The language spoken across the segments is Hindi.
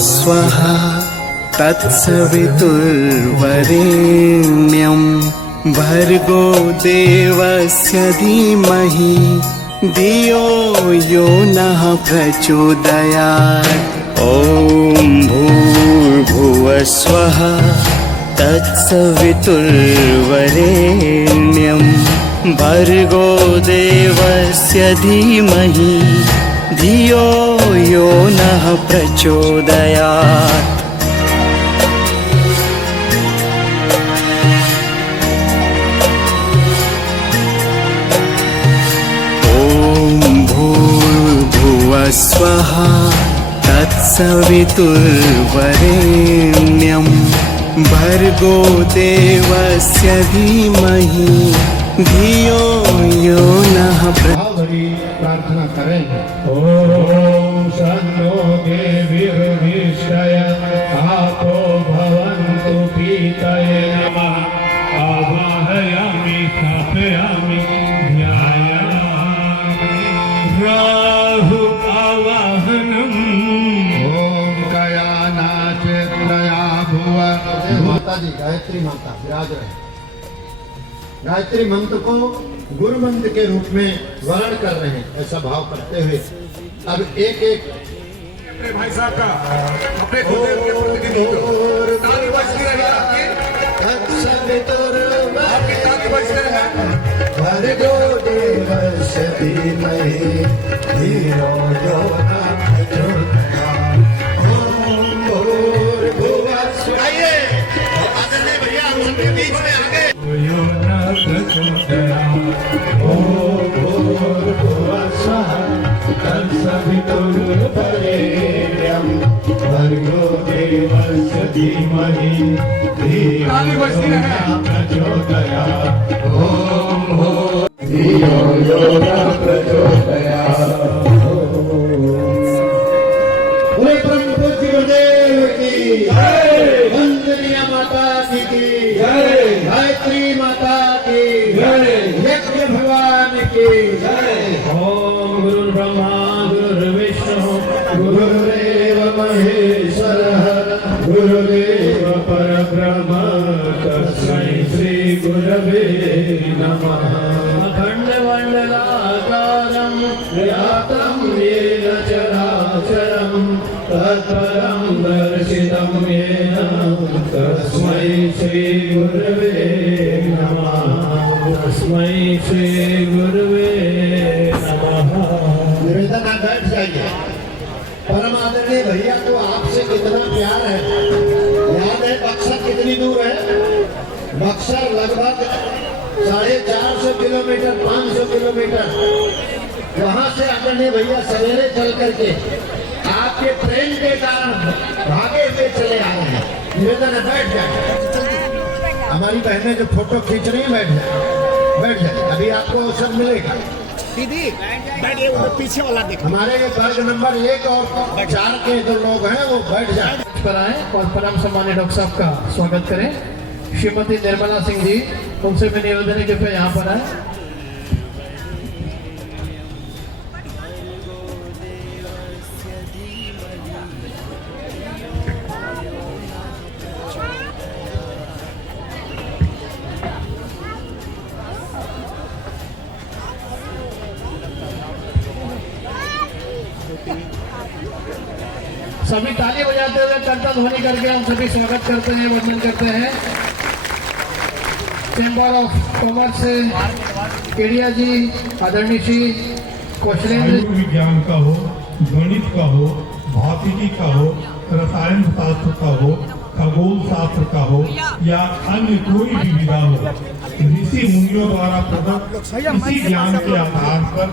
स्वः तत्सवितुर्वरेण्यं भर्गो देवस्य धीमहि धियो यो नः प्रचोदयात्। ॐ भूर्भुवः स्वः तत्सवितुर्वरेण्यं भर्गो देवस्य धीमहि धियो यो नः प्रचोदयात्। ॐ भूर्भुवः स्वः तत्सवितुर्वरेण्यं भर्गो देवस्य धीमहि धियो यो नः प्रार्थना करें। ओम सन्नो देवीर्विष्टय आपो भवन्तु पीतये नमः। आवाहयामि स्थापयामि ध्यायामि राहु आवाहनम्। ओम कयानाचित्रया भुव। माता जी गायत्री माता विराज रहे। गायत्री मंत्र को गुरु मंत्र के रूप में वर्ण कर रहे हैं, ऐसा भाव करते हुए अब एक एक अपने भाई साहब का अपने गुरुदेव के प्रतिनिधि को ताली बजती रही आपकी ताली बजती रही। भर्गो देवस्य धीमहि धियो यो नः प्रचोदयात्। ओम भूर्भुवः स्वः। आइए आदरणीय भैया हम सबके बीच में आ गए। यो नः प्रचोदयात्। ओम भूर्भुवः स्वः तत्सवितुर्वरेण्यं भर्गो देवस्य धीमहि धियो यो नः प्रचोदयात्। ओम धियो यो नः प्रचोदयात्। बोले परम पूज्य गुरुदेव की जय। वंदनीय माता की जय। गायत्री माता की जय। यज्ञ भगवान की जय। ओम गुरुर्ब्रह्मा गुरुर्विष्णु गुरुर्देव महेश्वरः गुरुदेव परब्रह्म तस्मै श्री गुरवे नमः। अखण्डमण्डलाकारं व्याप्तं येन चराचरं तत्परं दर्शितं येन तस्मै श्री गुरवे नमः। तस्मै श्री गुरवे नमः। निवेदन आप बैठ जाइए। परम आदरणीय भैया को आपसे कितना प्यार है। याद है बक्सर कितनी दूर है? बक्सर लगभग 450 किलोमीटर 500 किलोमीटर। वहां से आदरणीय भैया सवेरे चल करके आपके प्रेम के कारण भागे हुए चले आ रहे हैं। निवेदन है बैठ जाए। हमारी बहनें जो फोटो खींच रही हैं बैठ जाए, बैठ जाए। अभी आपको अवसर मिलेगा। दीदी बैठिए, वो पीछे वाला देखो। हमारे ये वर्ग नंबर 1 और 4 के जो लोग हैं वो बैठ जाए। पर आए और परम सम्मानित डॉक्टर साहब का स्वागत करें। श्रीमती निर्मला सिंह जी, उनसे भी निवेदन है कि यहाँ पर आए। सभी ताली बजाते हुए कर्तव्य ध्वनि करके हम सभी स्वागत करते हैं, वंदन करते हैं। चैम्बर ऑफ कॉमर्स से केडिया जी, आदरणीय श्री कौशलेंद्र। विज्ञान का हो, गणित का हो, भौतिकी का हो, रसायन शास्त्र का हो, खगोल शास्त्र का हो या अन्य कोई भी विधा हो, ऋषि मुनियों द्वारा प्रदत्त इसी ज्ञान के आधार पर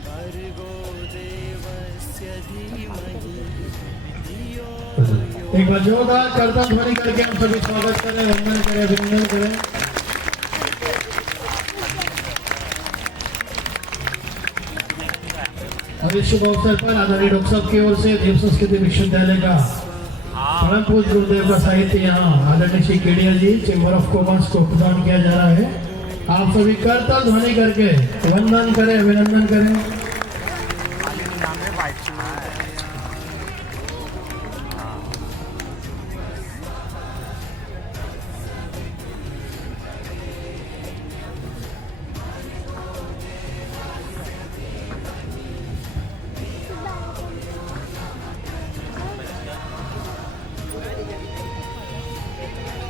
भर्गो देवस्य धीमहि धियो यो एक बार जोरदार करतल ध्वनि करके हम सभी स्वागत करें, वंदन करें, अभिनंदन करें। और इस शुभ अवसर पर आदरणीय डॉक्टर साहब की ओर से देव संस्कृति विश्वविद्यालय का परम पूज्य गुरुदेव का साहित्य यहाँ आदरणीय श्री केडिया जी चेंबर ऑफ कॉमर्स को प्रदान किया जा रहा है। आप सभी करतल ध्वनि करके वंदन करें, अभिनंदन करें।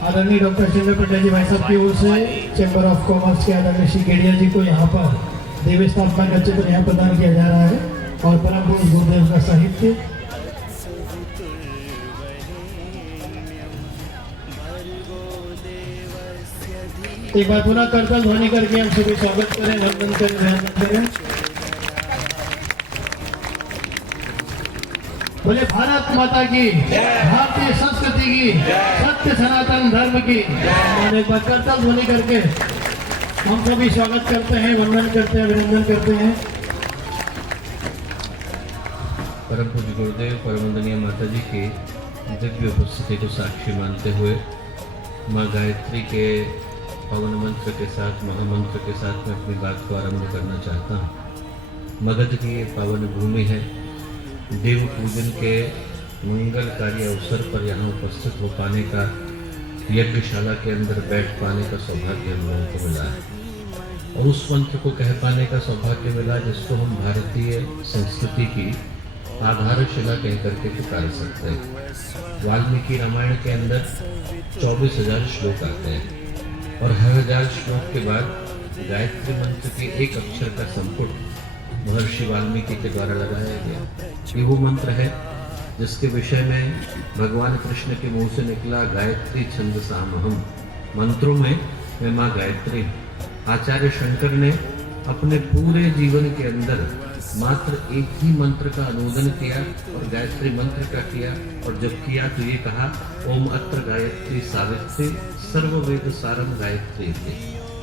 आदरणीय डॉक्टर चंद्र पटेल जी भाई साहब की ओर से चैम्बर ऑफ कॉमर्स के आदरणीय श्री केडिया जी को यहाँ पर देव स्थापना का चित्र यहाँ प्रदान किया जा रहा है और परम पूज्य गुरुदेव का साहित्य। एक बार पुनः करतल ध्वनि करके हम सभी स्वागत करें, वंदन करें, अभिनंदन करें। बोले भारत माता की, भारतीय संस्कृति की, सत्य सनातन धर्म की। एक बार करतल ध्वनि करके हम सभी स्वागत करते हैं, वंदन करते हैं, अभिनंदन करते हैं। परम पूज्य गुरुदेव परम वंदनीय माता जी की दिव्य उपस्थिति को साक्षी मानते हुए माँ गायत्री के पवन मंत्र के साथ, महामंत्र के साथ मैं अपनी बात को आरंभ करना चाहता हूँ। मगध की ये पावन भूमि है। देव पूजन के मंगलकारी अवसर पर यहाँ उपस्थित हो पाने का, यज्ञशाला के अंदर बैठ पाने का सौभाग्य हम लोगों को मिला है और उस मंत्र को कह पाने का सौभाग्य मिला जिसको हम भारतीय संस्कृति की आधारशिला कह करके पुकार सकते हैं। वाल्मीकि रामायण के अंदर 24,000 श्लोक आते हैं और हर 1000 श्लोक के बाद गायत्री मंत्र के एक अक्षर का संपुट महर्षि वाल्मीकि के द्वारा लगाया गया। ये वो मंत्र है जिसके विषय में भगवान कृष्ण के मुंह से निकला गायत्री छंद सामहम, मंत्रों में मैं माँ गायत्री। आचार्य शंकर ने अपने पूरे जीवन के अंदर मात्र एक ही मंत्र का अनुमोदन किया और गायत्री मंत्र का किया, और जब किया तो ये कहा ओम अत्र गायत्री सावित्री सर्ववेद सारम गायत्री थी।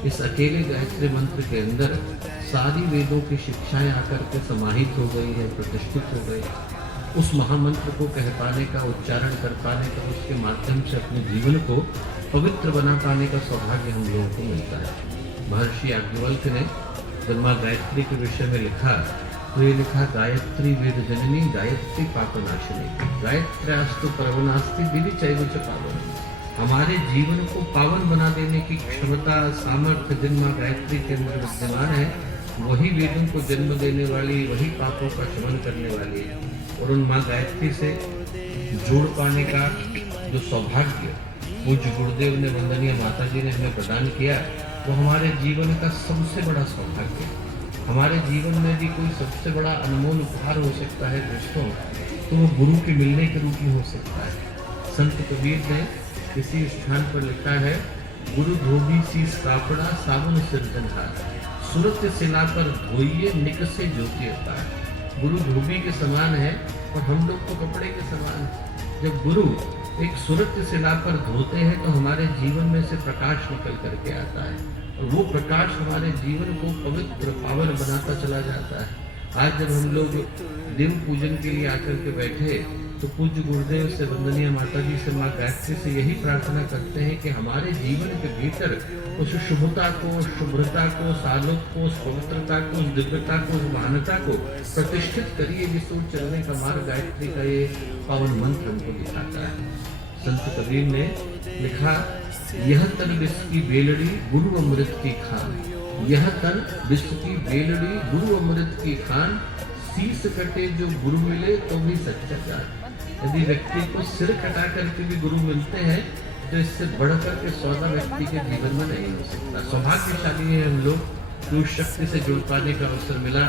इस अकेले गायत्री मंत्र के अंदर सारी वेदों की शिक्षाएं आकर के समाहित हो गई है, प्रतिष्ठित हो गई। उस महामंत्र को कह पाने का, उच्चारण कर पाने का, उसके माध्यम से अपने जीवन को पवित्र बना पाने का सौभाग्य हम लोगों को मिलता है। महर्षि याज्ञवल्क्य ने जब माँ गायत्री के विषय में लिखा तो ये लिखा गायत्री वेद जननी गायत्री पापनाशिनी गायत्र्यास्तु पर्वनास्ति दिव्य चैव च पावनी। हमारे जीवन को पावन बना देने की क्षमता, सामर्थ्य जिन माँ गायत्री के अंदर विद्यमान है, वही वेदों को जन्म देने वाली, वही पापों का शमन करने वाली है। और उन माँ गायत्री से जोड़ पाने का जो सौभाग्य पूज्य गुरुदेव ने, वंदनीय माता जी ने हमें प्रदान किया, वो हमारे जीवन का सबसे बड़ा सौभाग्य है। हमारे जीवन में भी कोई सबसे बड़ा अनमोल उपहार हो सकता है दोस्तों, तो वो गुरु के मिलने के रूप में हो सकता है। संत कबीर ने किसी स्थान पर लिखा है, गुरु धोबी शीस कापड़ा साबुन सिरजनहार, सुरत शिला पर धोइए निकसे ज्योति अवतार। गुरु धोबी के समान है और हम लोग तो कपड़े के समान है। जब गुरु एक सुरत शिला पर धोते हैं तो हमारे जीवन में से प्रकाश निकल करके आता है और वो प्रकाश हमारे जीवन को पवित्र पावन बनाता चला जाता है। आज जब हम लोग देव पूजन के लिए आकर के बैठे तो पूज्य गुरुदेव से, वंदनीय माता जी से, माँ गायत्री से यही प्रार्थना करते हैं कि हमारे जीवन के भीतर उस शुभता को, शुभ्रता को, सालोक को, उस पवित्रता को, उस दिव्यता को, उस महानता को प्रतिष्ठित करिए, जिसको चलने का मार्ग गायत्री का ये पावन मंत्र हमको दिखाता है। संत कबीर ने लिखा, यह तन विश्व की बेलड़ी गुरु अमृत की खान, यह तन विश्व की बेलड़ी गुरु अमृत की खान, शीस कटे जो गुरु मिले तो भी सच्चा जान। यदि व्यक्ति को सिर कटा करके भी गुरु मिलते हैं तो इससे बढ़कर के सौदा व्यक्ति के जीवन में नहीं हो सकता। सौभाग्यशाली है हम लोग, जो शक्ति से जुड़ पाने का अवसर मिला,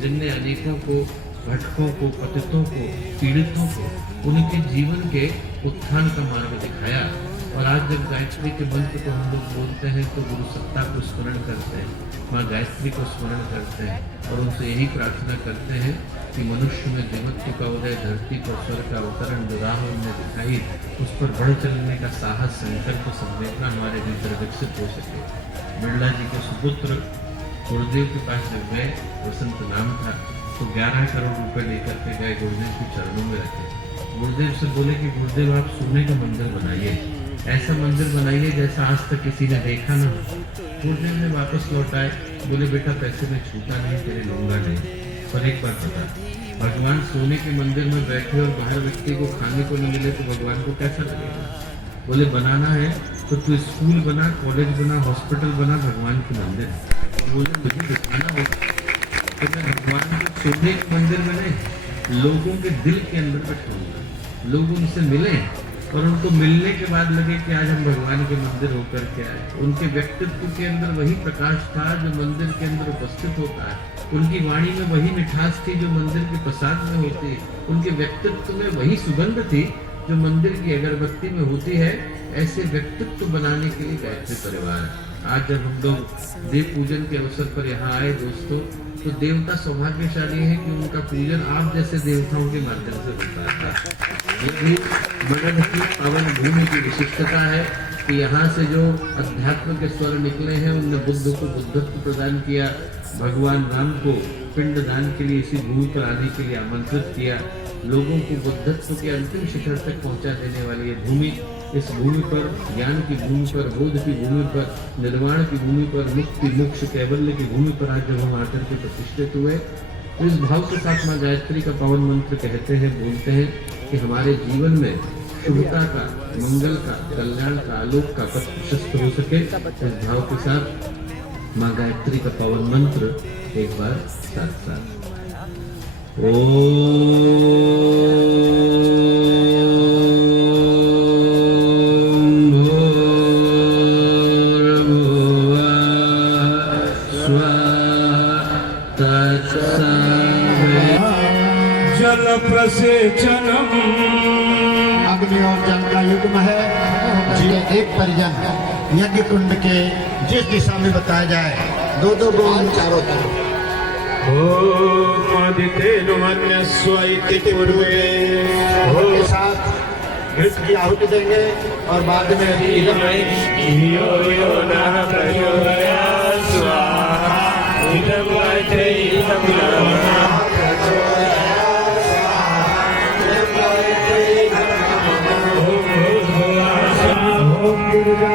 जिनने अनेकों को, भटकों को, पतितों को, पीड़ितों को उनके जीवन के उत्थान का मार्ग दिखाया। और आज जब गायत्री के मंत्र को हम लोग बोलते हैं तो गुरु सत्ता को स्मरण करते हैं, माँ गायत्री को स्मरण करते हैं और उनसे यही प्रार्थना करते हैं कि मनुष्य में देवत्व का उदय, धरती पर स्वर्ग का अवतरण जो राह उन्हें दिखाई, उस पर बढ़ चलने का साहस, संकल्प, संवेदना हमारे भीतर विकसित हो सके। बिरला जी के सुपुत्र गुरुदेव के पास जब गए, वसंत नाम था, तो 11 करोड़ रुपए लेकर के गए, गुरुदेव के चरणों में रखे। गुरुदेव से बोले कि गुरुदेव आप सोने का मंदिर बनाइए, ऐसा मंदिर बनाइए जैसा आज तक किसी ने देखा ना हो। गुरुदेव ने वापस लौटाए, बोले बेटा पैसे में छूटा नहीं, तेरे लूंगा नहीं, पर एक बार बता, भगवान सोने के मंदिर में बैठे और बाहर व्यक्ति को खाने को नहीं मिले तो भगवान को कैसा लगेगा? बोले बनाना है तो तू स्कूल बना, कॉलेज बना, हॉस्पिटल बना, भगवान के मंदिर। बोले मुझे दिखाना होगा तो मैं भगवान को सोने के मंदिर में नहीं, लोगों के दिल के अंदर बैठाऊंगा, लोग उनसे मिले और उनको मिलने के बाद लगे कि आज हम भगवान के मंदिर होकर के आए। उनके व्यक्तित्व के अंदर वही प्रकाश था जो मंदिर के अंदर उपस्थित होता है, उनकी वाणी में वही मिठास थी जो मंदिर के प्रसाद में होती है, उनके व्यक्तित्व में वही सुगंध थी जो मंदिर की अगरबत्ती में होती है। ऐसे व्यक्तित्व बनाने के लिए गायत्री परिवार है। आज जब हम लोग देव पूजन के अवसर पर यहाँ आए दोस्तों, तो देवता सौभाग्यशाली है कि उनका पूजन आप जैसे देवताओं के माध्यम से होता है। ये भी मगध की पावन भूमि की विशिष्टता है कि यहाँ से जो अध्यात्म के स्वर निकले हैं, उनने बुद्ध को बुद्धत्व प्रदान किया, भगवान राम को पिंड दान के लिए इसी भूमि पर आने के लिए आमंत्रित किया, लोगों को बुद्धत्व के अंतिम शिखर तक पहुंचा देने वाली ये भूमि, इस भूमि पर, ज्ञान की भूमि पर, बोध की भूमि पर, निर्वाण की भूमि पर, मुक्ति मोक्ष कैवल्य की भूमि पर आज जब हम आकर के प्रतिष्ठित हुए, तो इस भाव के साथ मां गायत्री का पावन मंत्र कहते हैं, बोलते हैं कि हमारे जीवन में शुभता का, मंगल का, कल्याण का, आलोक का पथ प्रशस्त हो सके। इस भाव के साथ मां गायत्री का पावन मंत्र एक बार साथ साथ जल प्रसेचनम, अग्नि और जल का युग्म है। जिले एक परिजन यज्ञ कुंड के जिस दिशा में बताया जाए, 2-2 गोल चारों तरफ। ओम आदित्य मन्यस्व इति पूर्वे के साथ घृत की आहुति देंगे और बाद में यो यो नः प्रचोदयात् स्वाहा इदं वैते इदं नमः ओम